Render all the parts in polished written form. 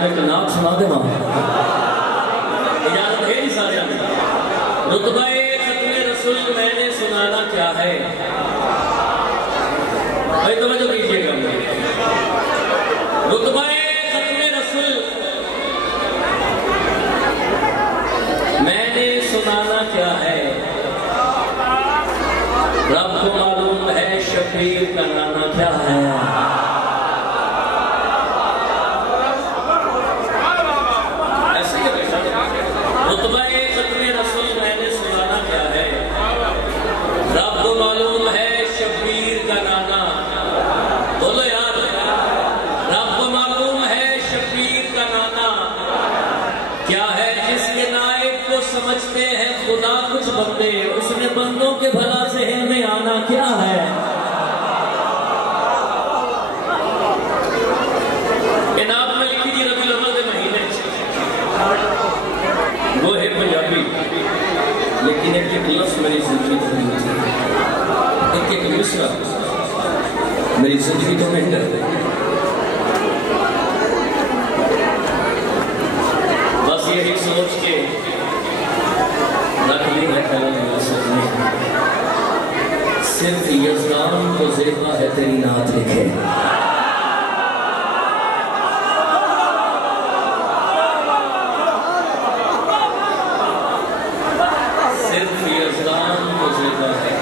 में एक नाम सुना दे मां इजाजत है नहीं सारे रुतबे खत्मे रसूल मैंने सुनाना क्या है भाई तवज्जो कीजिएगा रुतबे खत्मे रसूल मैंने सुनाना क्या है रब को मालूम है शफीर का नाना क्या है समझते हैं खुदा कुछ बंदे उसने बंदों के भला ज़हन में आना क्या है इनाम में लिखी थी रबीउल अव्वल के महीने वो है पंजाबी लेकिन एक एक लफ्ज़ मेरी जिंदगी एक एक मिसरा मेरी जिंदगी तो में डर बस यही सोच के सिर्फ यज़दान को ज़ेबा है तेरी नात लिखे सिर्फ यज़दान को ज़ेबा है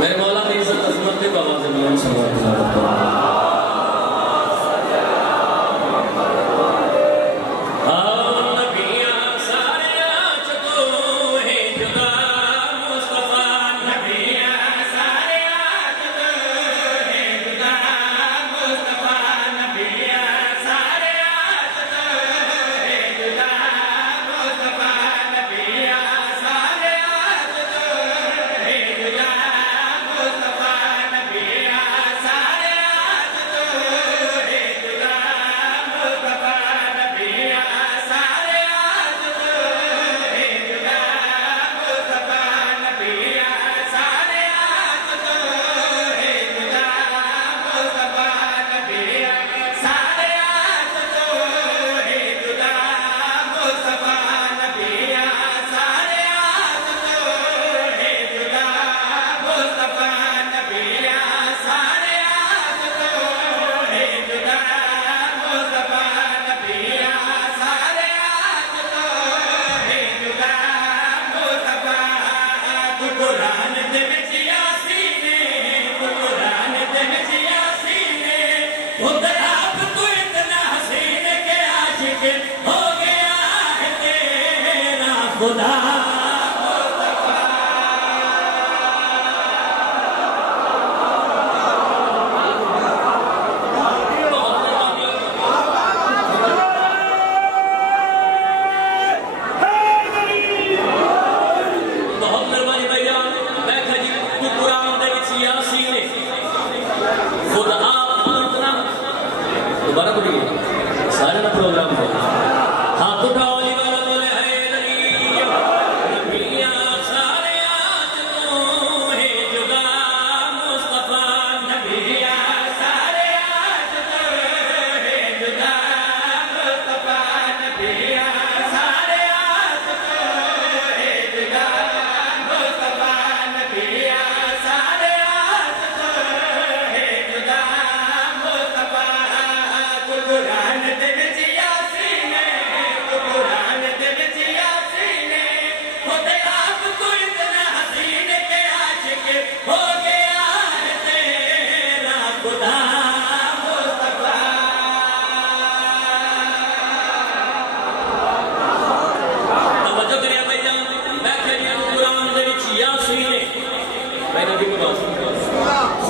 मेरे मौला की इज़्ज़त अज़मत के बाबा से मैं सवाल करता हूं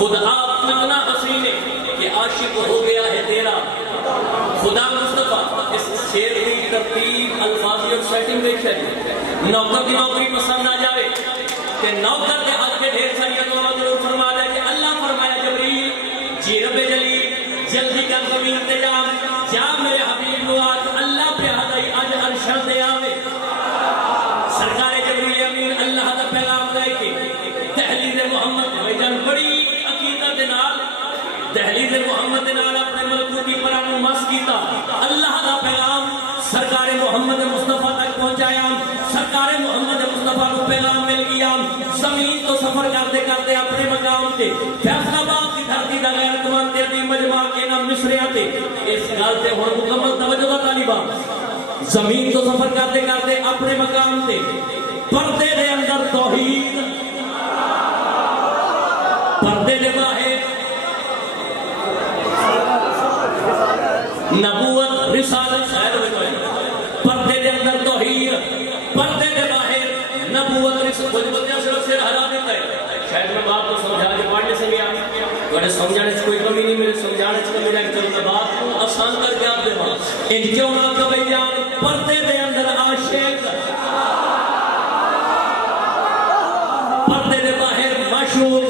खुद आप इतना हसीन है कि आशिक हो गया है तेरा खुदा मुस्तफा। इस शेर की तरतीब अल्फाजी और सेटिंग देखिए। नौकर की नौकरी पसंद आ जाए कि नौकर के हक में ढेर सारी दुआ जरूर फरमा दे कि अल्लाह फरमाया जबरील जी रब्बे जलील जल्दी कर जमीन पे जा मेरे हबीब को आज अल्लाह पे हदाई आज अर्श दे आवे। सरकार जबरील अमीन अल्लाह का पैगाम दे के तहलील मोहम्मद भाईजान बड़ी अकीदत दे नाल दहलीज़ मुहम्मद दे नाल अपने मलकूती परां नूं मस कीता अल्लाह दा पैगाम सरकार मुहम्मद मुस्तफा तक पहुंचाया सरकार मुहम्मद मुस्तफा को पैगाम मिल गया जमीन तो सफर करते करते अपने मकाम से फैसलाबाद की धरती का गैरतमंद तेरी मजमा इन्हां मिसरियां ते इस गल ते हुण मुकम्मल तवज्जो दा तालिबान जमीन तो सफर करते करते अपने मकाम से पर्दे दे अंदर तौहीद पर्दे दे बाहर नबूवत रिसालत शायद पर्दे दे अंदर तौहीद पर्दे दे बाहर नबूवत रिसालत कुछ बंदे सिर्फ सिर हिला देता है शायद मैं बात को समझा के पढ़ने से गया बड़े समझाने से कोई कमी नहीं मेरे समझाने से कमी नहीं चलता बात को आसान करके आप देवा इन क्यों ना कभी जान पर्दे दे अंदर आशिक पर्दे दे बाहर माशूक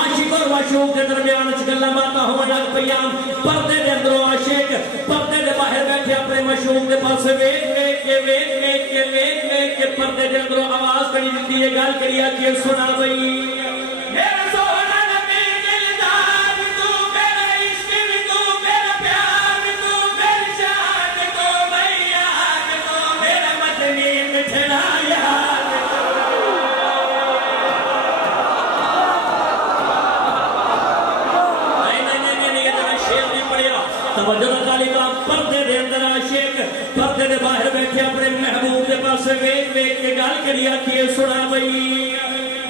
आशिक और माशूक के दरमियान गल्लां बातां होवन लग पईयां पर्दे दे अंदर आशिक पर्दे दे बाहर बैठे अपने माशूक के पास वेख के पर्दे दे अंदर आवाज करी दी है गल करी आके सुना बई मेरा सोना नबी दिलदार तू मेरा इश्क भी तू मेरा प्यार भी तू मेरी जान को मैया तू मेरा मदनी मिठड़ा यार तवज्जो दा तालिबान पर्दे दे अंदर आशिक पर्दे दे बाहर बैठे अपने महबूब के पास वेख के गल करी आखिए सुना बई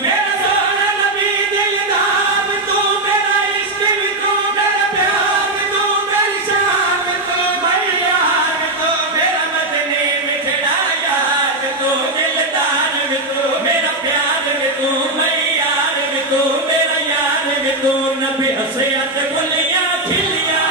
मेरा सोना नबी दिलदार तू मेरा इश्क भी तू मेरा प्यार भी तू मेरी शान तू मैया तू मेरा मदनी मिठड़ा यार तू दिलदार भी तू मेरा प्यार भी तू मैया भी तू मेरा यार भी तू नबी हसैत बोलिया खिलिया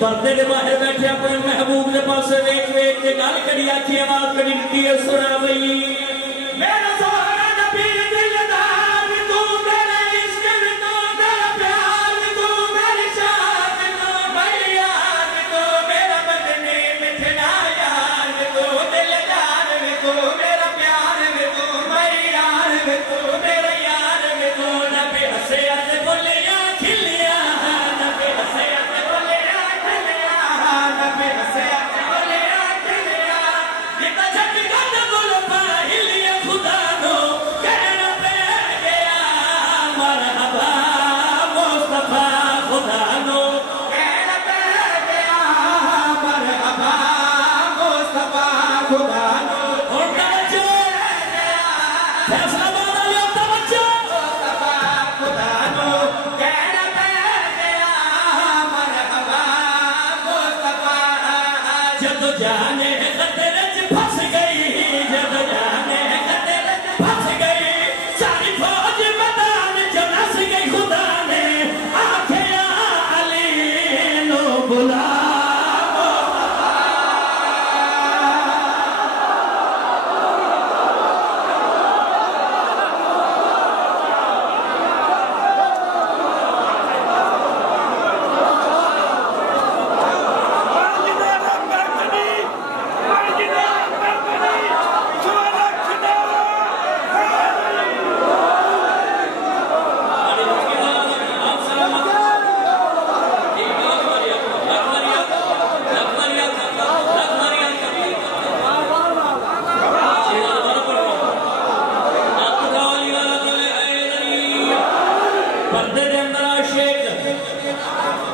पर्दे दे बाहर बैठे अपने महबूब के पास वेख के गल करी आखी आवाज करी दी है सुना बई मेरा सोना नबी दिलदार तू मेरा इश्क भी तू मेरा प्यार भी तू मेरी शान तू मैया तू मेरा मदनी मिठड़ा यार तू दिलदार भी तू मेरा प्यार भी तू मैया भी तू मेरा यार भी तू नबी हसैत बोलिया खिलिया नबी हसैत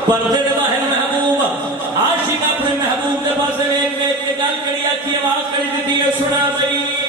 पर्दे दे बाहर महबूब आशिक अपने महबूब के पास वेख के गल करी की आवाज करी दी है, सुना बई